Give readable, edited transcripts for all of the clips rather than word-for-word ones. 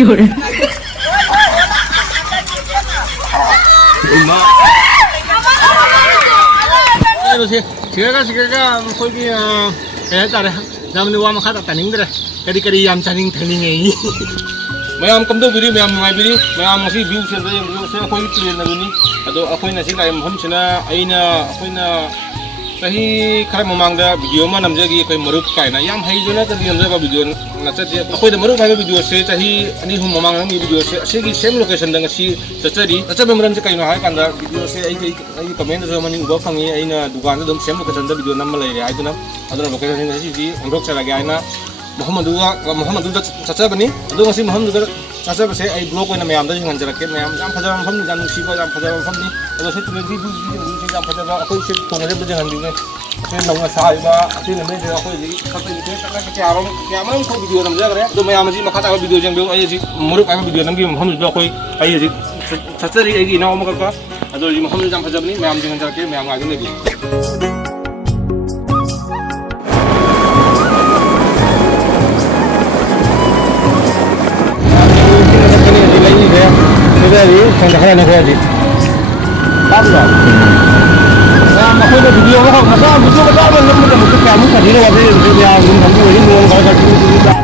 有人。 시가가 거기 배달에 남는 와 막하다 다닝들에 그리 얌 차닝 타닝에 mayam kam do biri mayam ngai biri mayam ngasi view sen da view sen khoi clear na buni ado akhoi na sinai hom china aina akhoi na sahi khara mamang da video ma namjagi khoi marup kai na yam hai jona ta namja ba video na cha je akhoi da marup hai video se sahi ani hum mamang na video se segi same location da ngasi chachari acha memram je kai na hai kan da video se ai comment da mani uba phangi aina dukan da dum same location da video nam lai re ai duna aduna location ngasi ji andok chala ga aina Muhammadu caca bani, itu ngasih Muhammadu caca bese, ay blog ko na mayam dah jangan jarak mayam, jam fajar malam ni jangan siapa jam fajar malam ni, kalau saya tulis di jam fajar malam, aku isi tunggu aja jangan juga, saya nak ngasah iba, saya nak meja aku jadi, kata itu karena kiamat kau video nam jarak ya, itu mayam aja makata aku video jangan biar aja sih, muruk aku video nam gim Muhammadu aku aja sih, caca ni lagi nak omong apa, atau di Muhammadu jam fajar ni mayam jangan jarak mayam lagi lagi. Jadi, saya nak jadi. Tahu tak? Nah, makanya video apa? Masa video apa? Mungkin kamu tadi lewat ini video yang kamu ini mau kalau tak video.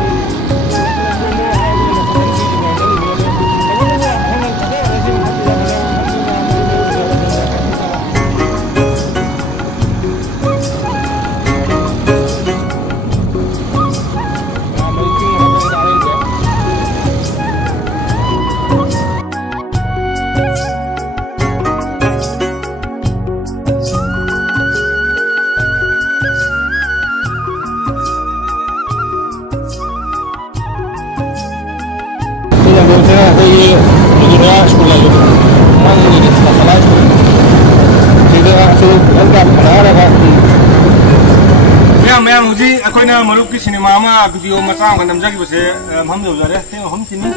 Mayam uji, aku ini maluki sinema ama video macam kan namjagi bese, ham jauh jare, tengok ham sini,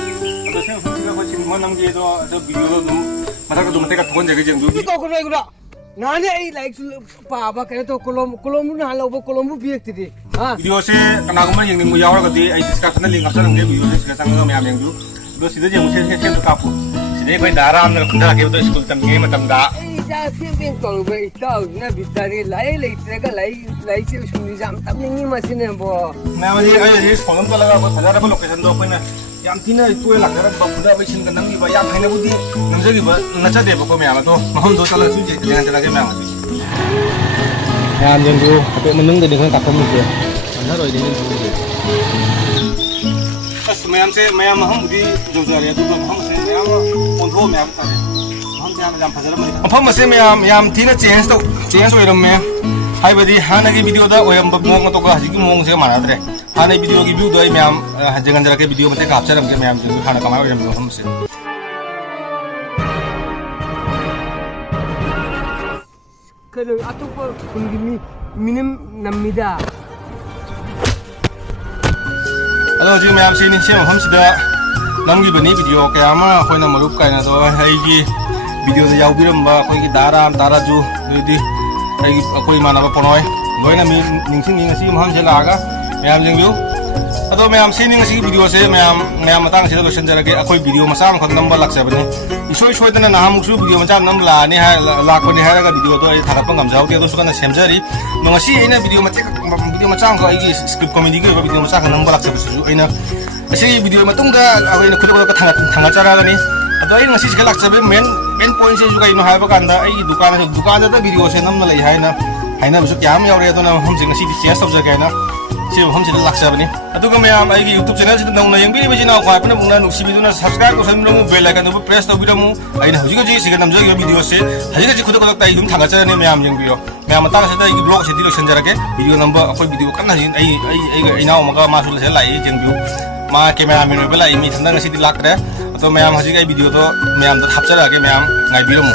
atau saya ham sini aku sinema namgi itu video tu, masa tu mereka tukar jaga jeng dulu. Itu aku nak nanya ini like apa kaya tu kolom lu nak lalu kolom lu biak tadi. Video saya kena aku yang ni mujawar kadi, ini discussion ni ngapa namgi video saya sekarang nggak mayam yang dulu, dulu sida jeng saya tu kapu, sida aku darah ambil kena lagi itu sekolah tempat macam dah. Siapa kalau begitu, na bitari lai terega lai sih suni jam tapi ni masih ni bo. Nah, macam ni sekolah tu laga buat ada apa lokasi tu apa ni? Yang tina itu yang laga apa budak besin kan nanti bayar hanya budi, nanti lagi naca deh pokok mayam tu, maham tu salah suci jangan jalan ke mayam tu. Mayam yang tu, apa menung tu dengan tak kamu tu, mana roy dengan tu. Pas mayam maham budi jauh ya tu maham saya mayam untuk mayam tadi. Apa masih mayam tina change orang mayam. Hai badi hana ki video dah orang bermong atau kah jadi mong saya mana tu? Hana video ki view dah mayam jangan jarak video mesti capture ramai mayam jadi hana kamai orang belum masih. Kalau atau pun minim namida. Halo jadi mayam sini siapa ham sudah namgi bani video kayak ama kau nak malup kayak tu hai ki video tu jauh biram ba kau ki darah ju jadi aku mana apa ponoi, gue na ningsing ngasi maham jela aga, mayam jengju, atau mayam sini ngasi video saya mayam matang sih tu senjata ke aku video masa aku nambah laksa bini, isu tu na nah musuh video macam nambah ni hai lakon ni hai aga video tu ay thakap pun gamjau dia tu suka na semjari, ngasi ini video macam aku ini script komedi ke video macam nambah laksa bisi, ini asi video matung dah aku ini kuda tangga cara ni, atau ini ngasi sekali laksa bini main point saya juga ini hal berkanda, dukaan ada video saya nam nalai hai na besok jam ya orang itu nam ham sih ngasih di share subscribe kai na, sih ham sih laksa bini. Atau kami am YouTube channel sih tentang yang bini bini nak apa na mungkin nuksi video na subscribe ko sambil mu bell icon tu press tu video mu, ini hujung je sih kan nam jadi video saya, hari ni kuda tak idum tangga cara ni mayam yang video, mayam matang saya ini blog saya tidak senjara ke video number apa video kan hari ini nak maka masuk saya lagi yang video, mak kamera minu bela ini tentang ngasih di lak deh. तो मैं हम हजी का video तो मैं हम तो हफ्ता लगे मैं हम ngai biru mu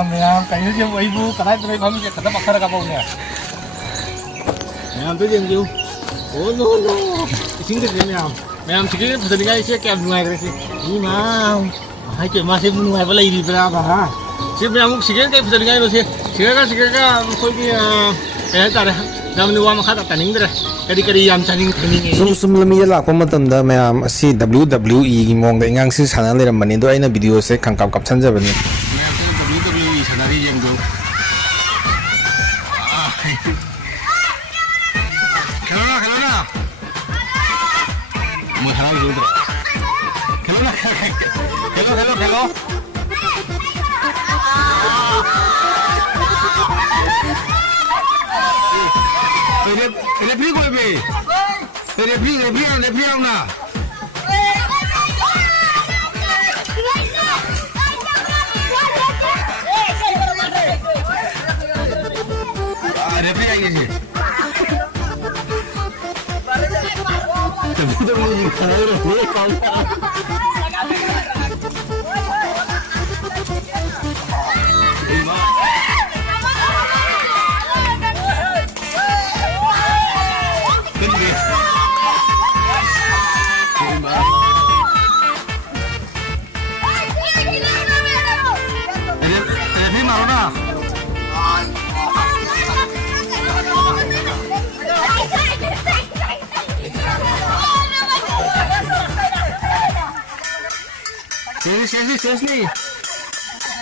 मैम कहीं से वही वो कनाई तो हम ये खत्म अखर का पाऊंगा मैम तो जेंग जो ओ नो इसिंग के मैम सिगे फसलिंगा इसे क्या नुआई करे ये मैम हाय के मा से नुआई वाला इरी बरा बा से मैम सिगे के फसलिंगा नो से सिगे का कोई भी kaya tara namnuwa makata taning dre kadi yam chaning taning sum lami lakpa matamda mayam asi WWE gi mongda ingang si sana leramani do aina video se khangkap kap chanjabani WWE sanari yengdo hello na mo khara gi dre hello refri ko be refri ang na refri ai ni tapi to mo ni khara ho kaun refri maro na Serius nih.